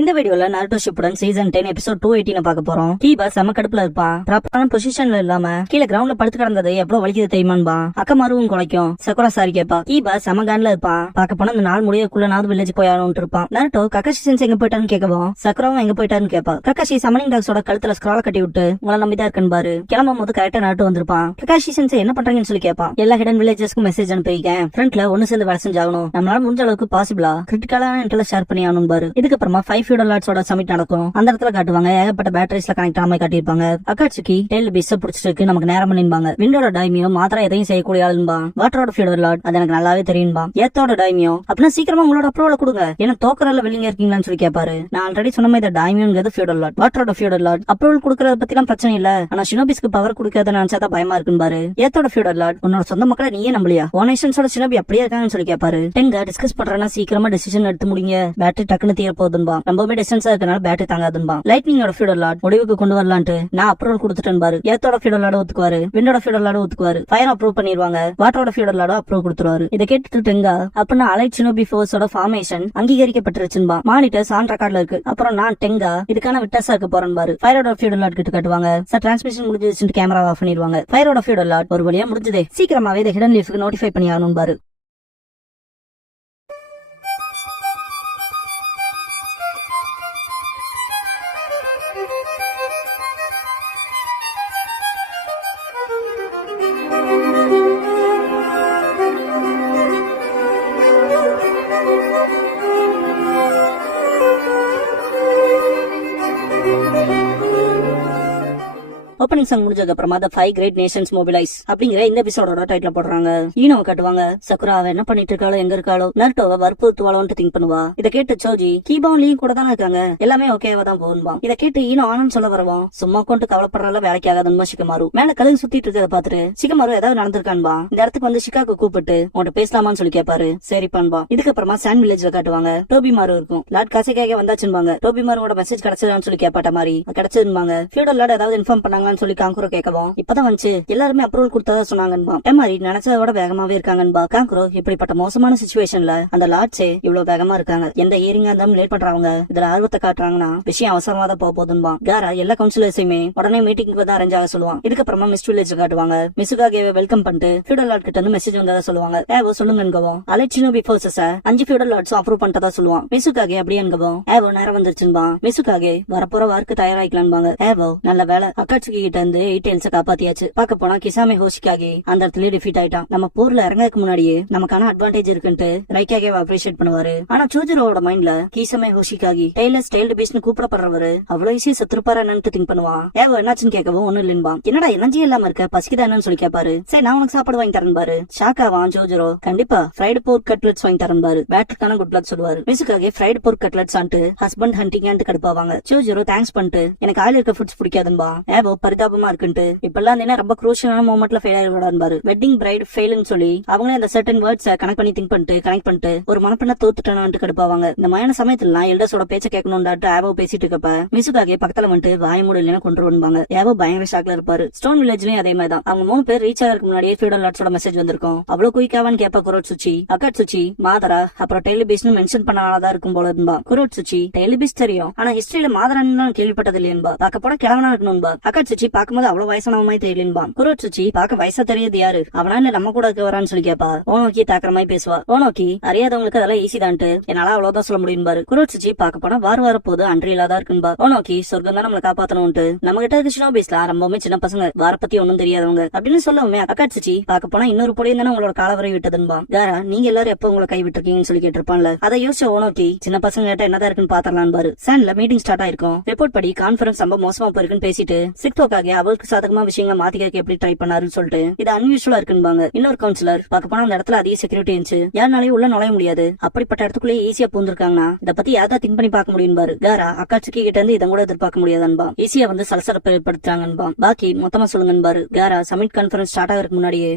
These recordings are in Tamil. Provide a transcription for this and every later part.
இந்த வீடியோல நாருட்டோ ஷிப்புடன் சீசன் 10 எபிசோட் 218 பார்க்க போறோம். கீபா செம கடுப்புல இருப்பான். ப்ராப்பரான பொசிஷன்ல இல்லாம கீழே கிரவுண்ட்ல படுத்து கிடந்தது எவ்வளவு வலிக்குது தெரியுமான்பா. அக்கமாருவும் குலைக்கும். சக்குரா சாரி கேப்பா. கீபா செம கான்ல இருப்பான். பார்க்க போனா இந்த நாள் முடியக்குள்ளனாவது வில்லேஜ் போயானுட்டு இருப்பான். நாருட்டோ கக்காஷி சென்ஸ் எங்க போயிட்டான்னு கேட்கவும் சக்குராவும் எங்க போயிட்டான்னு கேப்பா. கக்காஷி சமனிங் டாக்ஸோட கழுத்துல ஸ்க்ரால கட்டி விட்டு உங்களை நம்பிதான் இருக்குன்னு பாரு. கிளம்பும் போது கரெக்டா நாருட்டோ வந்திருப்பான். கக்காஷி சென்ஸ் என்ன பண்றாங்கன்னு சொல்லி கேட்பான். எல்லா ஹிடன் வில்லேஜஸ்க்கும் மெசேஜ் அனுப்பியிருக்கேன். ஃப்ரண்ட்ல ஒன்னு சேர்ந்து வேலை செஞ்சாகணும். நம்மளால முடிஞ்ச அளவுக்கு பாசிபிளா கிரிட்டிக்கலான இன்டெல் ஷேர் பண்ணி ஆகணும் பாரு. இதுக்கப்புறமா 5 ஃபியூடல் லார்ட்ஸோட சமிட் நடக்கும். அந்த இடத்துல காட்டுவாங்க ஏகப்பட்ட பேட்டரிஸ்ல கனெக்ட் ஆகாம காட்டியிருப்பாங்க. அக்காட்சிக்கு டெய்ல் பீஸ் பிடிச்சிருக்கு நமக்கு நேரம் பண்ணிருப்பாங்க. விண்டோட டைமியோ மாத்திரம் எதையும் செய்யக்கூடிய ஆளுன்பா. வாட்டரோட ஃபியூடல் லார்ட் அது எனக்கு நல்லாவே தெரியும்பா. ஏத்தோட டைமியோ அப்படின்னா சீக்கிரமா உங்களோட அப்ரூவல் கொடுங்க. ஏன்னா தோக்கறல வெளிங்க இருக்கீங்களான்னு சொல்லி கேட்பாரு. நான் ஆல்ரெடி சொன்ன மாதிரி டைமியோங்கிறது ஃபியூடல் லார்ட். வாட்டரோட ஃபியூடல் லார்ட் அப்ரூவல் கொடுக்கறத பத்திலாம் பிரச்சனை இல்ல. ஆனா ஷினோபிஸ்க்கு பவர் கொடுக்கறத நினைச்சா பயமா இருக்குன்னு பாரு. ஏத்தோட ஃபியூடல் லார்ட் உன்னோட சொந்த மக்களை நீயே நம்பலையா? ஓனேஷன்ஸோட ஷினோபி அப்படியே இருக்காங்கன்னு சொல்லி கேட்பாரு. டெங்க டிஸ்கஸ் பண்றேன்னா சீக்கிரமா டிசிஷன் எடுத்து முடிங்க. பேட்டரி டக்குன்னு தீர போகுதுன்பா. ரொம்பவே டிஸ்டன்ஸா இருக்கனால பேட்டரி தாங்காதுன்பா. லைட்னிங்கோட ஃபியூடல் லார்ட் முடிவுக்கு கொண்டு வரலான்ட்டு நான் அப்ரூவல் கொடுத்துட்டேன் பாரு. ஏத்தோட ஃபியூடல் லார்ட் ஒத்துக்குவாரு. விண்டோட ஃபியூடல் லார்ட் ஒத்துக்குவாரு. ஃபயர் அப்ரூவ் பண்ணிடுவாங்க. வாட்டரோட ஃபியூடல் லார்ட் அப்ரூவ் கொடுத்துருவாரு. இதை கேட்டு டெங்கா அப்படின்னா அலைட் ஷினோபி ஃபோர்ஸோட ஃபார்மேஷன் அங்கீகரிக்கப்பட்டிருச்சுன்பா. மானிட்டர்ஸ் ஆன் ரெக்கார்ட்ல இருக்கு. அப்புறம் நான் டெங்கா இதுக்கான விட்டாசா இருக்க போறேன் பாரு. ஃபயரோட ஃபியூடல் லார்ட் கிட்ட காட்டுவாங்க. சார் டிரான்ஸ்மிஷன் முடிஞ்சிருச்சுன்னு கேமரா ஆஃப் பண்ணிடுவாங்க. ஃபயரோட ஃபியூடல் லார்ட் ஒரு வழியா முடிஞ்சதே சீக்கிரமாவே இதை ஹிடன் லீஃப்க்கு நோட்டிஃபை பண்ணி ஆகணும் பாரு. ஓப்பனிங் சாங் முடிஞ்சதுக்கு அப்புறமா The 5 Great Nations Mobilize அப்படிங்கிற இந்த எபிசோடோட டைட்டில் போடுறாங்க. ஈனோவை காட்டுவாங்க. சக்குரா அவ என்ன பண்ணிட்டு இருக்காளோ எங்க இருக்காளோ நாருட்டோவை வற்புறுத்துவாளோன்னு திங்க் பண்ணுவா. இதை கேட்டு சோஜி கீபாவும் லீ கூட தானே இருக்காங்க எல்லாமே ஓகேவா தான் போகும்பா. இதை கேட்டு ஈனோ ஆனன்னு சொல்ல வரவும் சும்மா கொண்டு கவலைப்படுறால வேலைக்கு ஆகாதுன்னு சிகமாரு மேல கழுகு சுத்திட்டு இருக்கிறத பாத்துட்டு சிகமாரு ஏதாவது நடந்திருக்கான்பா. இந்த இடத்துக்கு வந்து சிகாக்கு கூப்பிட்டு உன்கிட்ட பேசலாமான்னு சொல்லி கேட்பாரு. சரிப்பான்பா. இதுக்கப்புறமா சான் வில்லேஜ்ல காட்டுவாங்க. டோபி மாரு இருக்கும். லார்ட் காசிக்காக வந்தாச்சுன்பாங்க. டோபி மாரோட மெசேஜ் கிடைச்சதான்னு சொல்லி கேட்பாட்ட மாதிரி கிடைச்சதுன்பாங்க. ஃபியூடல் லார்ட் ஏதாவது இன்ஃபார்ம் பண்ணாங்க சொல்லி காங்குரோ கேட்கவும் இப்பதான் வந்து எல்லாருமே அப்ரூவல் கொடுத்ததா சொன்னாங்கன்பா. மாதிரி நினைச்சதோட வேகமாவே இருக்காங்கன்பா. காங்குரோ இப்படிப்பட்ட மோசமான சிச்சுவேஷன்ல அந்த லார்ட்ஸே இவ்வளவு வேகமா இருக்காங்க. எந்த ஏரிங்கா இருந்தாலும் லேட் பண்றாங்க. இதுல ஆர்வத்தை காட்டுறாங்கன்னா விஷயம் அவசரமா தான் போகுதுன்பா. காரா எல்லா கவுன்சிலர்ஸையுமே உடனே மீட்டிங்க்கு தான் அரேஞ்ச் ஆக சொல்லுவாங்க. இதுக்கப்புறமா மிஸ் வில்லேஜ் காட்டுவாங்க. மிசுகாகேவை வெல்கம் பண்ணிட்டு ஃபியூடல் லார்ட் கிட்ட இருந்து மெசேஜ் வந்ததா சொல்லுவாங்க. ஏவோ சொல்லுங்கன்கவும் அலெக்சினோபி ஃபோர்ஸஸ் 5 ஃபியூடல் லார்ட்ஸும் அப்ரூவ் பண்ணிட்டதா சொல்லுவான். மிசுகாகே அப்படியேங்கவும் ஏவோ நேரம் வந்துருச்சுன்பா. மிசுகாகே வரப்போற வார்க்கு தயாராயிக்கலாம்பாங்க. ஏவோ நல்ல வேலை அக்காட்சிக்கு கிட்ட இருந்து 8 காப்பாத்தியாச்சு. பாக்க போனா கிசாமே ஹோஷிகாகே அந்த இடத்துல டிஃபீட் ஆயிட்டான். நம்ம போர்ல இறங்கறதுக்கு முன்னாடியே நமக்கான அட்வான்டேஜ் இருக்குன்ட்டு ரைக்காகே அப்ரிஷியேட் பண்ணுவாரு. ஆனா சோஜிரோட மைண்ட்ல கிசாமே ஹோஷிகாகி டெய்லர்ஸ் டெய்ல்டு பீஸ்னு கூப்பிடப்படுறவரு அவ்வளவு ஈஸியா செத்துருப்பாரு என்னன்னு திங்க் பண்ணுவான். ஏவோ என்னாச்சுன்னு கேட்கவும் ஒண்ணு இல்லைன்பா. என்னடா எனர்ஜி இல்லாம இருக்க பசிக்குதா என்னன்னு சொல்லி கேட்பாரு. சரி நான் உனக்கு சாப்பாடு வாங்கி தரேன் பாரு. ஷாக்காவான் சோஜிரோ. கண்டிப்பா ஃப்ரைடு போர்க் கட்லெட்ஸ் வாங்கி தரேன் பாரு. பேட்டருக்கான குட் லக் சொல்லுவாரு. மிசுக்காக fried pork cutlets and husband hunting கடுப்பாவாங்க. சோஜிரோ தேங்க்ஸ் பண்ணிட்டு எனக்கு ஆயில் இருக்க ஃபுட்ஸ் பிடிக்காதுன்பா. ஏவோ பரிதாபமா இருக்குன்ட்டு இப்பெல்லாம் ரொம்ப குரூஷியலான மொமெண்ட்ல ஃபெயில் ஆகிவிடாரு. வெட்டிங் பிரைட் ஃபெயில்னு சொல்லி அவங்களே அந்த சர்டன் வேர்ட்ஸ் கனெக்ட் பண்ணி திங்க் பண்ணிட்டு ஒரு மனப்பெண்ண தோத்துட்டானு கடுப்பாவாங்க. இந்த மாதிரியான சமயத்துல எல்டர்ஸோட பேச்ச கேட்கணும்டாட்டு ஏவோ பேசிட்டு இருக்கப்ப மிசுகாகே பக்கத்துல வந்துட்டு வாய மூடல கொண்டு வருவாங்க. ஏவோ பயங்கர ஷாக்ல இருப்பாரு. ஸ்டோன் வில்லேஜ்லயும் அதே மாதிரி தான். அவங்க 3 பேர் ரீச் ஆகிறதுக்கு முன்னாடியே ஃபியூடல் லார்ட்ஸோட மெசேஜ் வந்திருக்கும். அவ்வளவு குயிக்காவான்னு கேப்ப குரோட் சுச்சி அக்காட் சுச்சி மாதரா அப்புறம் டெய்லிபீஸ்னு மென்ஷன் பண்ணாதான் இருக்கும் போல இருந்தா. குரோட் சுச்சி டெய்லிபீஸ் தெரியும் ஆனா ஹிஸ்டரியில மாதரான்னு கேள்விப்பட்டது இல்லையா. பார்க்க போட கிழவனா இருக்கணும்பா. அக்காட் சுச்சி பாக்கும்போது அவ்வளவு வயசானவமாய் தெரியலன்பா. குரோட்சுச்சி பாக்க வயசா தெரியாது யாரு அவனா இல்ல நம்ம கூட வரான்னு சொல்லி கேப்பா. ஓனோக்கி தாக்குற மாதிரி பேசுவா. ஓனோக்கி அறியாதவங்களுக்கு அதெல்லாம் ஈஸி தான்ட்டு என்னால அவ்வளவுதான் சொல்ல முடியும் பாரு. குரோட்சுச்சி பாக்க போனா வார போது அன்றியலாதான் இருக்குன்பா. ஓனோக்கி சொர்க்கம் தான் நம்மளை காப்பாத்தணும்ட்டு நம்ம கிட்ட இருக்க ஷினோபிஸ்ல ரொம்பவுமே சின்ன பசங்க வார பத்தி ஒன்னும் தெரியாதவங்க அப்படின்னு சொல்லவுமே அக்காட்சுச்சி பாக்க போனா இன்னொரு பொடியும் தானே உங்களோட காலவரை விட்டதுன்பா. காரா நீங்க எல்லாரும் எப்ப உங்களை கை விட்டுருக்கீங்கன்னு சொல்லி கேட்டிருப்பான்ல. அதை யோசிச்ச ஓனோக்கி சின்ன பசங்க கிட்ட என்னதான் இருக்குன்னு பாத்திரலாம் பாரு. சான்ல மீட்டிங் ஸ்டார்ட் ஆயிருக்கும். ரிப்போர்ட் படி கான்பரன்ஸ் ரொம்ப மோசமா போயிருக்குன்னு பேசிட்டு சிக்தோக்காக அவருக்கு சாதகமா விஷயங்களை மாத்திக்க எப்படி ட்ரை பண்ணாருன்னு சொல்லிட்டு இது அன்யூஷுவலா இருக்குன்பாங்க. இன்னொரு கவுன்சிலர் பார்க்க போனா அந்த இடத்துல அதிக செக்யூரிட்டி இருந்துச்சு. யாருனாலையும் உள்ள நுழைய முடியாது. அப்படிப்பட்ட இடத்துக்குள்ளே ஈஸியா பூந்திருக்காங்கன்னா இதை பத்தி யாரா திங்க் பண்ணி பார்க்க முடியும் பாரு. காரா அக்காட்சிக்கு கிட்ட இருந்து இதை கூட எதிர்பார்க்க முடியாதுன்பா. ஈஸியா வந்து சலசலப்பு ஏற்படுத்துறாங்கன்பா. பாக்கி மொத்தமா சொல்லுங்க பாரு. காரா சமிட் கான்பரன்ஸ் ஸ்டார்ட் ஆகிறதுக்கு முன்னாடியே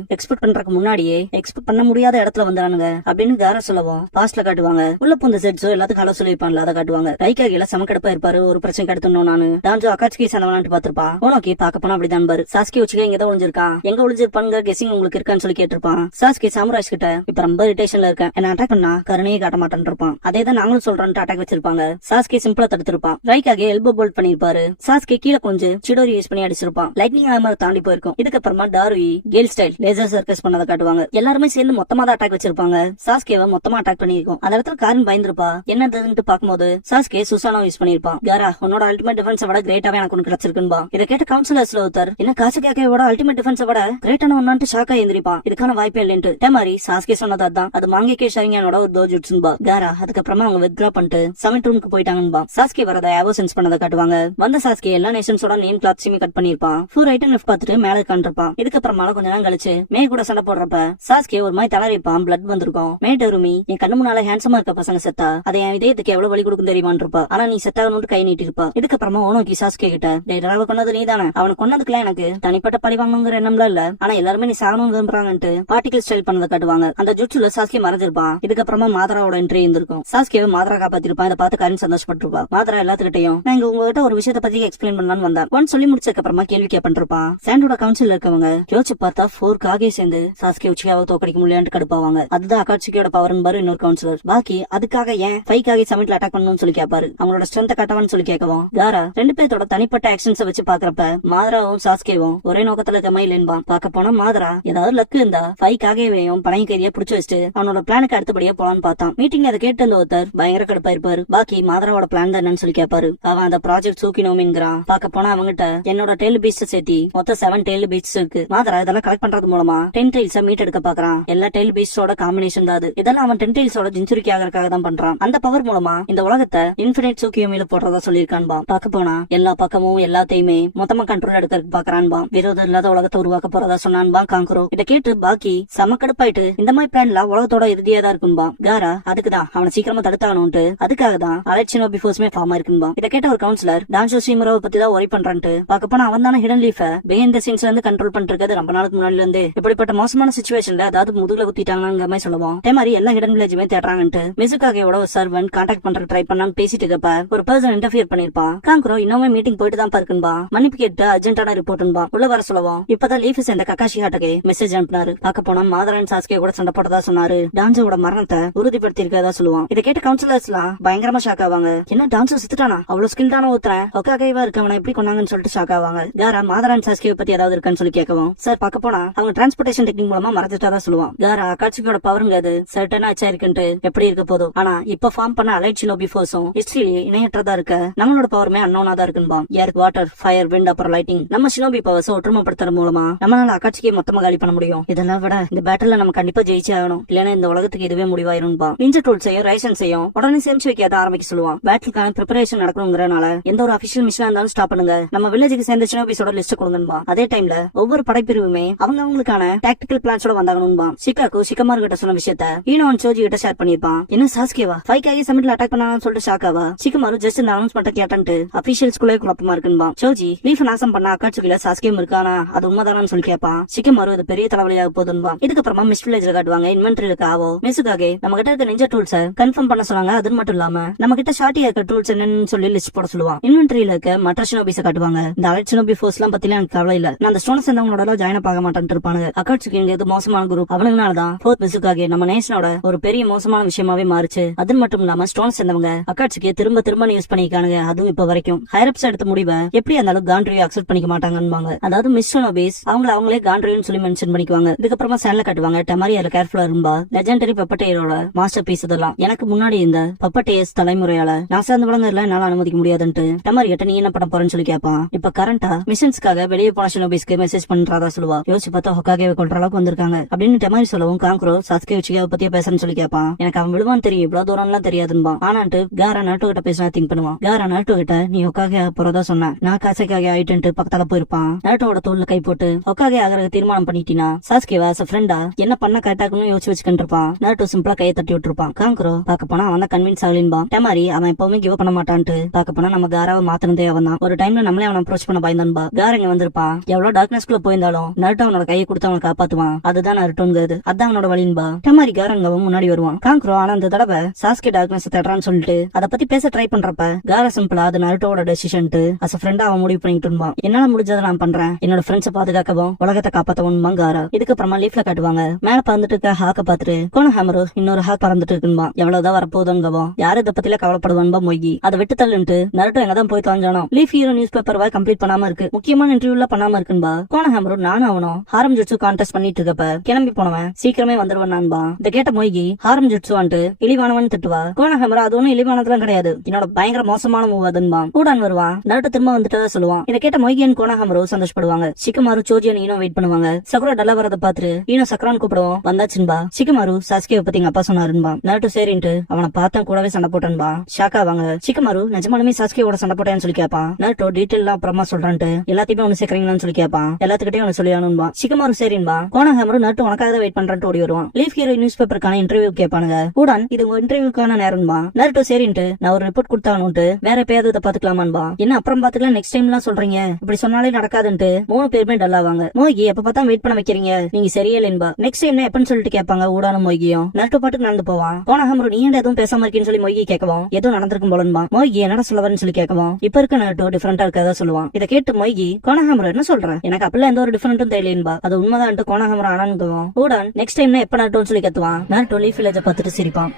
எக்ஸ்பெக்ட் பண்ண முடியாத இடத்துல வந்தானுங்க அப்படின்னு காரா சொல்லவும் பாஸ்ட்ல காட்டுவாங்க. உள்ள பூந்த செட்ஸோ எல்லாத்துக்கும் ஹலோ சொல்லிருப்பான்ல அதை காட்டுவாங்க. ரைக்காகில சமக்கடப்பா இருப்பாரு. ஒரு பிரச்சனை கடத்தணும் நானு டான்ஜோ அக்காட்சிக்கு சந்தவனான்னு பாத்துருப்பா. ஓனோக்கி சாஸ்கே பார்க்க போனா அப்படிதான் பாரு. சாஸ்கே உச்சிகா இங்க தான் ஒளிஞ்சிருக்கான், எங்க ஒளிஞ்சிருப்பாங்க கெஸிங் உங்களுக்கு இருக்கான்னு சொல்லி கேட்டிருப்பான். சாஸ்கே சாமுராய்ஸ் கிட்ட இப்ப ரொம்ப இரிட்டேஷன்ல இருக்கேன், என்ன அட்டாக் பண்ணா கருணையே காட்ட மாட்டேன் இருப்பான். அதே தான் நாங்களும் சொல்றோம்னு அட்டாக் வச்சிருப்பாங்க. சாஸ்கே சிம்பிளா தடுத்திருப்பான். ரைக்காக எல்போ போல்ட் பண்ணிருப்பாரு. சாஸ்கே கீழே கொஞ்சம் சிடோரி யூஸ் பண்ணி அடிச்சிருப்பான். லைட்னிங் ஆர்மர் தாண்டி போயிருக்கும். இதுக்கப்புறமா டாருயி கேல் ஸ்டைல் லேசர் சர்க்கஸ் பண்ணதை காட்டுவாங்க. எல்லாருமே சேர்ந்து மொத்தமா தான் அட்டாக் வச்சிருப்பாங்க. சாஸ்கேவை மொத்தமா அட்டாக் பண்ணிருக்கும். அந்த இடத்துல காரன் பயந்துருப்பா. என்னதுன்னு பாக்கும்போது சாஸ்கே சுசானோ யூஸ் பண்ணிருப்பான். காரா உன்னோட அல்டிமேட் டிஃபென்ஸ் விட கிரேட்டாவே எனக்கு கிடைச்சிருக்குன்பா. இதை கேட்ட கவுன்சிலர்ஸ்ல ஒருத்தர் என்ன காசுக்காக அல்டிமேட் டிஃபென்ஸ் விட கிரேட்டான ஒன்னான்ட்டு ஷாக்கா எழுந்திருப்பான். இதுக்கான வாய்ப்பே இல்லைன்ட்டு டேமாரி சாஸ்கே சொன்னது அதான், அது மாங்கேக்கே ஷரிங்கானோட ஒரு தோஜுட்ஸ்ன்பா. காரா அதுக்கப்புறமா அவங்க வித்ரா பண்ணிட்டு சமிட் ரூமுக்கு போயிட்டாங்கன்பா. சாஸ்கே வரத ஏவோ சென்ஸ் பண்ணதை காட்டுவாங்க. வந்த சாஸ்கே எல்லா நேஷன்ஸோட நேம் கிளாத்ஸுமே கட் பண்ணிருப்பான். ஃபுல் ரைட் அண்ட் லெஃப்ட் பார்த்துட்டு மேல உட்காந்துருப்பான். இதுக்கப்புறமா கொஞ்ச நேரம் கழிச்சு மே கூட சண்டை போடுறப்ப சாஸ்கே ஒரு மாதிரி தளரிப்பான். பிளட் வந்திருக்கும். மே டெருமி என் கண்ணு முன்னால ஹேண்ட்ஸமா இருக்க பசங்க செத்தா அதை என் இதயத்துக்கு எவ்வளவு வலி கொடுக்கும் தெரியுமான் இருப்பா. ஆனா நீ செத்தாகணும்னு கை நீட்டி இருப்பா. இதுக்கப்புறமா ஓனோக்கி சாஸ்கே கிட்ட டேய் கொன்னது நீ தானே, அவனை கொன்னதுக்குலாம் எனக்கு தனிப்பட்ட பழி வாங்கணுங்கிற எண்ணம்லாம் இல்ல, ஆனா எல்லாருமே நீ சாகணும் விரும்புறாங்கன்ட்டு பார்ட்டிகல் ஸ்டைல் பண்ணதை காட்டுவாங்க. அந்த ஜுட்சுல சாஸ்கே மறைஞ்சிருப்பான். இதுக்கப்புறமா மாதராவோட என்ட்ரி இருந்திருக்கும். சாஸ்கேவை மாதரா காப்பாத்திருப்பான். இதை பார்த்து கரின் சந்தோஷப்பட்டிருப்பா. மாதரா எல்லாத்துக்கிட்டையும் நான் இங்க உங்ககிட்ட ஒரு விஷயத்தை பத்தி எக்ஸ்பிளைன் பண்ணலான்னு வந்தேன் ஒன் சொல்லி முடிச்சதுக்கு அப்புறமா கேள்வி கேட்பட்டிருப்பான். சாண்டோட கவுன்சில் இருக்கவங்க யோசிச்சு பார்த்தா 4 காகே சேர்ந்து சாஸ்கே உச்சிகாவை தோக்கடிக்க முடியலன்னு கடுப்பாவாங்க. அதுதான் அகாட்சுகியோட பவர்னு பாரு இன்னொரு கவுன்சிலர். பாக்கி அதுக்காக ஏன் 5 காகே சமிட்ல அட்டாக் பண்ணணும்னு சொல்லி கேட்பாரு. அவங்களோட ஸ்ட்ரென்த் காட்டவான்னு சொல்லி கேட்கவும் காரா ரெண்டு பேர்த்தோட தனிப்பட்ட ஆக்ஷன்ஸை வச்சு பாக்குறப்ப மாதராவும் சாஸ்கேவும் ஒரே நோக்கத்துல இருக்க மாதிரி இல்லைன்பா. பார்க்க போனா மாதரா ஏதாவது லக்கு இருந்தா 5 காகேவையும் பழைய கைதியா புடிச்சு வச்சுட்டு அவனோட பிளானுக்கு அடுத்தபடியா போலான்னு பார்த்தான். மீட்டிங்ல அதை கேட்டு ஒருத்தர் பயங்கர கடுப்பா இருப்பாரு. பாக்கி மாதராவோட பிளான் தான் என்னன்னு சொல்லி கேட்பாரு. அவன் அந்த ப்ராஜெக்ட் சூக்கினோமின்றான். பார்க்க போனா அவங்கிட்ட என்னோட டெய்ல் பீச் சேர்த்தி மொத்தம் 7 டெய்ல் பீச் இருக்கு. மாதரா இதெல்லாம் கலெக்ட் பண்றது மூலமா 10 டெய்ல்ஸா மீட் எடுக்க பாக்குறான். எல்லா டெய்ல் பீச்சோட காம்பினேஷன் தான் அது. இதெல்லாம் அவன் 10 டெய்ல்ஸோட ஜின்சுரிக்கு ஆகிறதுக்காக தான் பண்றான். அந்த பவர் மூலமா இந்த உலகத்தை இன்ஃபினிட் சூக்கியோமில போடுறதா சொல்லியிருக்கான்பா. பார்க்க போனா எல்லா பக்கமும் எல்லாத்தையுமே மொத்தமா கண்ட்ரோல் எடுக்கிறதுக்கு பாக்குறான்பா. விரோதம் இல்லாத உலகத்தை உருவாக்க போறதா சொன்னான்பா காங்கரோ. இதை கேட்டு பாக்கி செம கடுப்பாயிட்டு இந்த மாதிரி பிளான்ல உலகத்தோட இறுதியா தான் இருக்கும்பா. காரா அதுக்குதான் அவனை சீக்கிரமா தடுத்தாகணும்ட்டு அதுக்காக தான் அலெக்சினோ பிஃபோர்ஸ்மே ஃபார்ம் இருக்கும்பா. இதை கேட்ட ஒரு கவுன்சிலர் டான்சோ ஷீமரோவை பத்தி தான் ஒரி பண்றான்ட்டு பார்க்க போனா அவன் தானே ஹிடன் லீஃப பிஹைண்ட் தி சீன்ஸ்ல இருந்து கண்ட்ரோல் பண்ணிட்டு இருக்காது ரொம்ப நாளுக்கு முன்னாடில இருந்து. இப்படிப்பட்ட மோசமான சிச்சுவேஷன்ல அதாவது முதுகுல குத்திட்டாங்க மாதிரி சொல்லுவோம். அதே மாதிரி எல்லா ஹிடன் வில்லேஜுமே தேடுறாங்கன்ட்டு மிசுகாகேயோட ஒரு சர்வன்ட் கான்டாக்ட் பண்றதுக்கு ட்ரை பண்ணான்னு பேசிட்டு இருக்கப்ப ஒரு பர்சன் இன்டர்ஃபியர் பண்ணிருப்பான். காங்கரோ இன்னுமே மீட்டிங் போயிட்டு தான் இருக்குன்பா. மன்னிப்பு கேட்டு அர்ஜென்டான ரிப்போர்ட்ன்பா. உள்ள வர சொல்லுவோம். இப்பதான் லீஃப் சேர்ந்த கக்காஷி ஹாட்டகே மெசேஜ் அனுப்பினாரு. பார்க்க போனா மாதரன் சாஸ்கே கூட சண்டை போட்டதா சொன்னாரு. டான்சோட மரணத்தை உறுதிப்படுத்தி இருக்கதா சொல்லுவான். இதை கேட்ட கவுன்சிலர்ஸ் எல்லாம் பயங்கரமா ஷாக் ஆவாங்க. என்ன டான்சோ சித்துட்டானா, அவ்வளவு ஸ்கில்டான ஒருத்தன் ஒக்காகேவா இருக்கவன எப்படி கொண்டாங்கன்னு சொல்லிட்டு ஷாக் ஆவாங்க. காரா மாதரன் சாஸ்கே பத்தி ஏதாவது இருக்கான்னு சொல்லி கேட்கவும் சார் பார்க்க போனா அவங்க டிரான்ஸ்போர்டேஷன் டெக்னிக் மூலமா மறைஞ்சிட்டாதான் சொல்லுவான். காரா அகாட்சுகியோட பவருங்க அது சர்டனா அச்சா இருக்குன்ட்டு எப்படி இருக்க போதும். ஆனா இப்ப ஃபார்ம் பண்ண அலைட் ஷினோபி ஃபோர்ஸும் ஹிஸ்டரியிலே இணையற்றதா இருக்க நம்மளோட பவருமே அன்னோனா தான் இருக்குன்பா. ஏர் வாட்டர் ஃபயர் விண்ட் அப்புறம் லைட்டிங் நம்ம ஷினோபி பவர்ஸ் ஒற்றுமைப்படுத்துற மூலமா நம்மளால அகாட்சியை மொத்தமா காலி பண்ண முடியும். இதெல்லாம் விட இந்த பேட்டில் நம்ம கண்டிப்பா ஜெயிச்சே ஆகணும், இல்லன்னா இந்த உலகத்துக்கு இதுவே முடிவாயிரும்பா. நிஞ்சா டூல்ஸையும் ரைசன்ஸையும் உடனே சேமிச்சு வைக்காத ஆரம்பிக்க சொல்லுவான். பேட்டிலுக்கான ப்ரிப்பரேஷன் நடக்கணுங்கிறனால எந்த ஒரு அபிஷியல் மிஷனா இருந்தாலும் ஸ்டாப் பண்ணுங்க, நம்ம வில்லேஜுக்கு சேர்ந்த ஷினோபிஸோட லிஸ்ட் கொடுங்கன்பா. அதே டைம்ல ஒவ்வொரு படைப்பிரிவுமே அவங்களுக்கான டாக்டிக்கல் பிளான்ஸோட வந்தாகணும்பா. ஷிகாக்கு ஷிகமாரு கிட்ட சொன்ன விஷயத்த ஈனோன் சோஜி கிட்ட ஷேர் பண்ணிருப்பான். என்ன சாஸ்கேவா 5 காகே சமிட்ல அட்டாக் பண்ணான்னு சொல்லிட்டு ஷாக்காவா. ஷிகமாரு ஜஸ்ட் இந்த அனௌன்ஸ்மெண்ட் கேட்டன்ட்டு அபிஷியல்ஸ்குள்ளே குழப்பமா இருக்குன்பா. சோஜி லீஃப் நாசம் பண்ண அக்காட்சியில சாஸ்கேம் இருக்கானா அது உண்மைதானு சொல்லி கேட்பான். ஷிகமாரு அது பெரிய தலைவலியாக போதுன்பா. இதுக்கப்புறமா மிஸ் வில்லேஜ்ல காட்டுவாங்க இன்வென்டரி இருக்க ஆவோ மிசுகாகே நம்ம கிட்ட இருக்க நிஞ்சா டூல்ஸை கன்ஃபார்ம் பண்ண சொன்னாங்க. அது மட்டும் இல்லாம நம்ம கிட்ட ஷார்ட்டியா இருக்க டூல்ஸ் என்னன்னு சொல்லி லிஸ்ட் போட சொல்லுவான். இன்வென்டரியில இருக்க மற்ற ஷினோபிஸை காட்டுவாங்க. இந்த அலைட் ஷினோபி ஃபோர்ஸ் எல்லாம் பத்தி எனக்கு கவலை இல்ல, நான் அந்த ஸ்டோன் சேர்ந்தவங்களோட ஜாயின் ஆக மாட்டேன்னு இருப்பானுங்க. அக்காட்சிக்கு எது மோசமான குரூப் அவனுங்கனாலதான் ஃபோர்த் மிசுகாகே நம்ம நேஷனோட ஒரு பெரிய மோசமான விஷயமாவே மாறுச்சு. அது மட்டும் இல்லாம ஸ்டோன் சேர்ந்தவங்க அக்காட்சிக்கு திரும்ப திரும்ப யூஸ் பண்ணிருக்கானுங்க. அதுவும் இப்ப வரைக்கும் ஹைரப்ஸ் எடுத்த முடிவை எப்படி அந்த அளவுக்கு காண்ட்ரியோ அக்செப்ட் பண்ணிக்க மாட்டாங்கன்னு. அதாவது மிஸ் ஷினோபிஸ் அவங்களே காண்ட்ரியோன்னு சொல்லி மென்ஷன் பண்ணிக்குவாங்க. இதுக்கப்புறமா சேனல காட்டுவாங்க டெமாரியால கேர்ஃபுல்லா இருந்தா லெஜெண்டரி பப்பட்டேயரோட மாஸ்டர் பீஸ் இதெல்லாம் எனக்கு முன்னாடி இந்த பப்பட்டேயர்ஸ் தலைமுறையால நான் சேர்ந்த விலங்குல என்னால அனுமதிக்க முடியாதுன்ட்டு டெமாரியாட்ட நீ என்ன பண்ண போறேன்னு சொல்லி கேட்பான். இப்ப கரண்டா மிஷன்ஸ்க்காக வெளியே போன ஷினோபிஸ்க்கு மெசேஜ் பண்றதா சொல்லுவா. யோசிச்சு பார்த்தா ஹொக்காகேவை கொல்ற அளவுக்கு வந்திருக்காங்க அப்படின்னு டெமாரி சொல்லவும் காங்கரோ சாஸ்கே உச்சிகாவை பத்தியே பேசுறேன்னு சொல்லி கேட்பான். எனக்கு அவன் விழுவான்னு தெரியும், இவ்வளவு தூரம் எல்லாம் தெரியாதுன்பா. ஆனான்ட்டு காரா நாட்டு கிட்ட பேசினா திங்க் பண்ணுவான். காரா நாட்டு கிட்ட நீ ஹொக்காகே போறதா சொன்ன, நான் காசைக்காக ஆயிட்டு பக்கத்தால போயிருப்பான். நாட்டோட தோல்ல கை போட்டு ஹொக்காகே ஆகிறத தீர்மானம் பண்ணிட்டினா சாஸ்கேவா ஃப்ரெண்டா என்ன பண்ண கரெக்டாக்கணும் யோசிச்சு வச்சுக்கிட்டு இருப்பான். நாட்டோ சிம்பிளா கையை தட்டி விட்டுருப்பான். காங்கரோ பார்க்க போனா அவன் தான் கன்வின்ஸ் ஆகலின்பா. டெமாரி அவன் எப்பவுமே கிவ் பண்ண மாட்டான்ட்டு பார்க்க போனா நம்ம காராவை மாத்தினதே அவன் தான். ஒரு டைம்ல நம்மளே அவன் அப்ரோச் பண்ண பயந்தான்பா. காரா இங்க வந்திருப்பான். எவ்வளவு டார்க்னஸ்குள்ள போயிருந்தாலும் நருட்டோ அவனோட கையை கொடுத்து அவனை காப்பாத்துவான். அதுதான் நருட்டோங்கிறது, அதான் அவனோட வழின்பா. டெமாரி காரங்கவும் முன்னாடி வருவான். காங்கரோ ஆனா அந்த தடவை சாஸ்கே டார்க்னஸ் தேடுறான்னு சொல்லிட்டு அதை பத்தி பேச ட்ரை பண்றப்ப காரா சிம்பிளா அது நருட்டோட டெசிஷன் அஸ் ஃப்ரெண்டா அவன் முடிவு பண்ணிட்டு பண்றேன்பா. என்னால முடிஞ்சதை நான் பண்றேன். என்னோட ஃப்ரெண்ட்ஸை பாதுகாக்கவும் உலகத்தை காப்பாத்தவும் காரா. இதுக்கப்புறமா லீஃப்ல காட்டுவாங்க. மேல பறந்துட்டு இருக்க ஹாக்க பாத்துட்டு கோனஹாமரு இன்னொரு ஹாக் பறந்துட்டு இருக்குன்பா. எவ்வளவுதான் வரப்போகுதுங்கவும் யாரும் இதை பத்தில கவலைப்படுவான்பா மொய்கி. அதை விட்டு தள்ளுன்ட்டு நருட்டோ எங்கதான் போய் தொலைஞ்சானோ. Leaf hero newspaper complete பண்ணாம இருக்கு. முக்கியமான இன்டர்வியூல பண்ணாம இருக்குன்பா. கோனஹாமரு நானும் அவனும் ஹாரம் ஜுட்சு கான்டெஸ்ட் பண்ணிட்டு இருக்கப்ப கிளம்பி போனவன் சீக்கிரமே வந்துருவான்பா. இதை கேட்ட மொய்கி ஹாரம் ஜுட்சு வந்துட்டு இழிவானவன் திட்டுவா. கோனஹாமரு அது ஒன்னும் இழிவானதுலாம் கிடையாது, என்னோட பயங்கர மோசமான மூவ் அதுன்பா. கூடான் வருவான். நருட்டோ திரும்ப வந்துட்டு சொல்லுவான். இதை கேட்ட மொய்கியன் கோனஹாமரு சந்தோஷப்படுவாங்க. சிக்கமாரு சோஜியன் ஈனோ வெயிட் பண்ணுவாங்க. சக்குரா டல்லா வரத பாத்துட்டு ஈனோ சக்கரான் கூப்பிடுவோம். வந்தாச்சுன்பா. சிக்கமாரு சாஸ்கியை பத்தி எங்க அப்பா சொன்னாருன்பா. நருட்டோ சரின்ட்டு அவனை பார்த்தா கூடவே சண்டை போட்டான்பா. ஷாக்கா வாங்க. சிக்கமாரு நிஜமாலுமே சாஸ்கியோட சண்டை போட்டேன்னு சொல்லி கேட்பான். நருட்டோ டீட்டெயில் அப்புறமா சொல்றான்ட்டு எல்லாத்தையுமே ஒண்ணு சேர்க்கறீங்களான்னு சொல்லி கேட்பான். எல்லாத்துக்கிட்டையும் ஒண்ணு சொல்லி ஆனும்பா. சிக்கமாரு சரின்பா. கோனஹாமரு நருட்டோ உனக்காக வெயிட் பண்றான்ட்டு ஓடி வருவான். லீஃப் ஹீரோ நியூஸ் பேப்பருக்கான இன்டர்வியூ கேட்பானுங்க. கூடான் இது உங்க இன்டர்வியூக்கான நேரம்பா. நருட்டோ சரின்ட்டு நான் ஒரு ரிப்போர்ட் கொடுத்தானுட்டு வேற எப்பயாவது இதை பாத்துக்கலாமான்பா. என்ன அப்புறம் பாத்துக்கலாம் நெக்ஸ்ட் டைம் எல்லாம் சொல்றீங்க, இப்படி சொன்னாலே நடக்காதுன்ட்டு 3 பேருமே டல்லாவாங்க. மோகி எப்ப பார்த்தா வெயிட் பண்ண வைக்கிறீங்க, நீங்க சரியே இல்லைன்பா. நெக்ஸ்ட் டைம் எப்பன்னு சொல்லிட்டு கேட்பாங்க. ஊடானும் மொய்கியும் நருட்டோ பாட்டுக்கு நடந்து போவான். கோனஹாமரு நீ ஏன் எதுவும் பேசாம இருக்கேன்னு சொல்லி மொய்கி கேட்கவும் எதுவும் நடந்திருக்கும் போலன்பா. மொய்கி என்னடா சொல்லவன்னு சொல்லி கேட்கவும் இப்ப இருக்க நருட்டோ டிஃபரெண்டா இருக்கதா சொல்லுவான். இதை கேட்டு மொய்கி கோனஹாமரு என்ன சொல்றேன், எனக்கு அப்பெல்லாம் எந்த ஒரு டிஃபரெண்ட்டும் தெரியலேன்பா. அது உண்மைதான் கோனஹாமரு ஆனான்னு ஊடான் நெக்ஸ்ட் டைம் எப்ப நருட்டோன்னு சொல்லி கத்துவான். நருட்டோ லீஃப் வில்லேஜை பார்த்துட்டு சிரிப்பான்.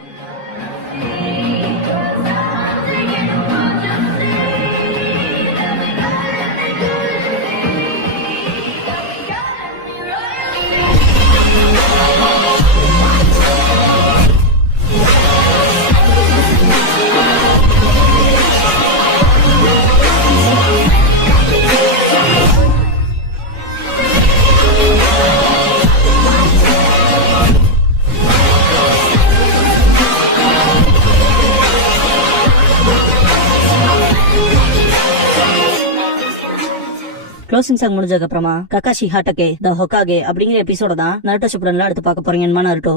க்ளோசிங் சாங் முடிஞ்சதுக்கு அப்புறமா ககாஷி ஹாட்டகே த ஹொக்காகே அப்படிங்கிற எபிசோட தான் நருட்டோ ஷிப்புடன்ல எடுத்து பார்க்க போறீங்கன்னு நருட்டோ.